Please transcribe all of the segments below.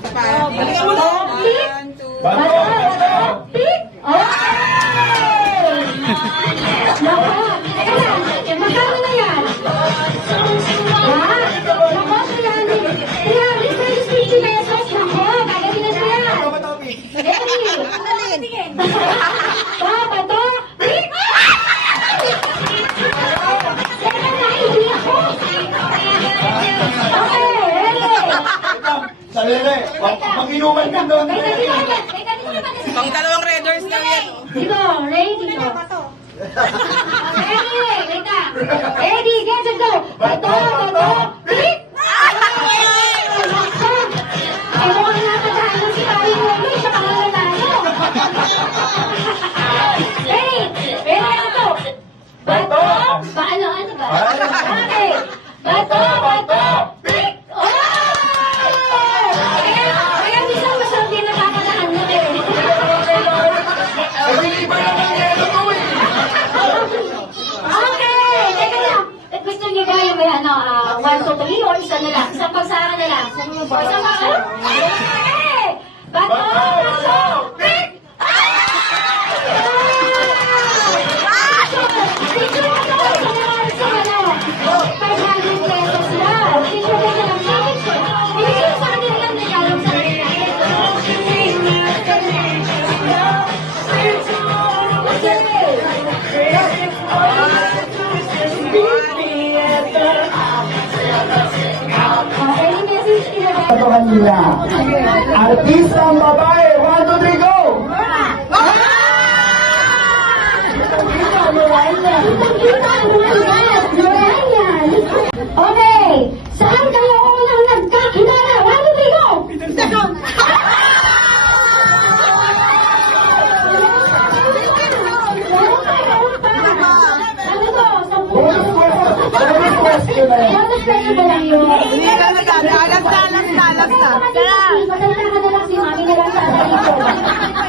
One, two. Pick! Okay! Nako, teka lang. Magkano na yan? Ha? Nako, 350 pesos. Nako, kagabinan ko yan. Ready? Bato, pick! Teka na, hindi ako. Okay, ready? Sarili, mag-inuman ka doon. Pang dalawang Raiders lang yan. Dito, ready ko. Ready, wait lang. Ready, get set, go. Bato, pick! Eh, mukhang nakatalo si Pari Rolo, siya pangalatalo. Ready, na to. Bato, paano, ano ba? Okay. Bato, pick! Kaya minsan masarap din nakakatahan na eh. Okay, teka lang. Gusto niyo ba yung may 1, 2, 3 o isa na lang? Isang pagsara na lang. Isang pagsara? Okay! Bato, pick! Picture mo ito sa mga sa 500 pesos lang. Picture mo ito lang. Picture sa kanila lang na alam sa kanila. Any message to your Ito kanila. Artistang babae, 1, 2, 3, go! Okay, saan kayo unang nagkakilala? 1, 2, 3, go! Ano to? Bonus question na yan. Bonus question ba lang yun? Hindi ka na dami. Alas na. Masalita ka na lang si mami na lang sa asalito.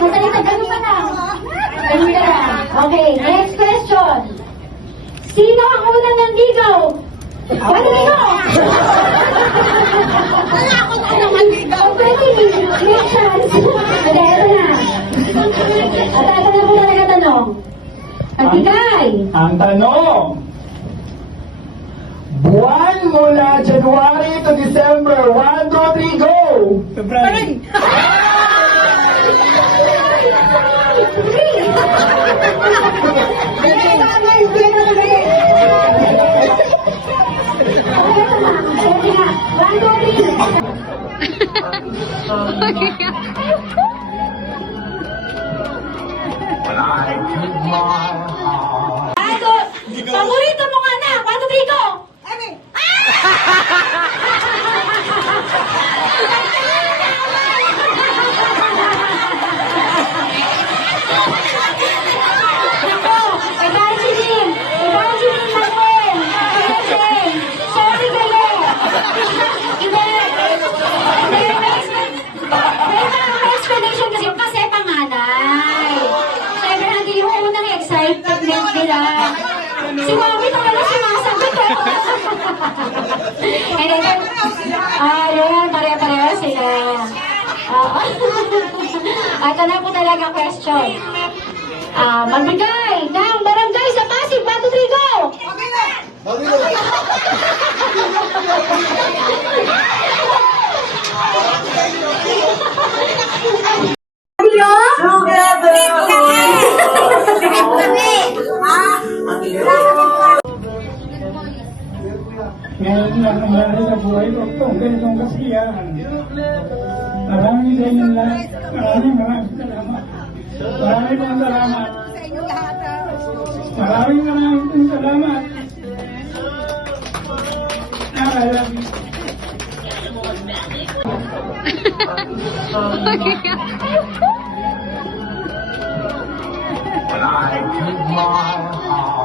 Masalita, ganun ka lang. Ganun ka lang. Okay, next question. Sino ang unang nandigaw? Ano nito? Wala akong unang nandigaw. Pwede, next chance. Okay, ito na. At ito na po talaga tanong. Patigay. Ang tanong, buwan mula January to December, 1, 2, 3, go! February. Paborito mo nga na, 1, 2, 3, go! Nako, Evangeline natin. Sorry kayo. May mga explanation kasi panganay. Siyempre, hindi yung unang excitement nila. Si Mami talaga sumasagot. Ayan, pare-pareho sila. Ito na po talaga question. Magbigay ng barangay sa Pasig. 1, 2, 3, go! Ngayon lang nangyari sa buhay ko itong ganitong kasiyahan. Maraming sa inyong lahat. Maraming salamat. Maraming salamat. Maraming salamat. I love you. When I keep my heart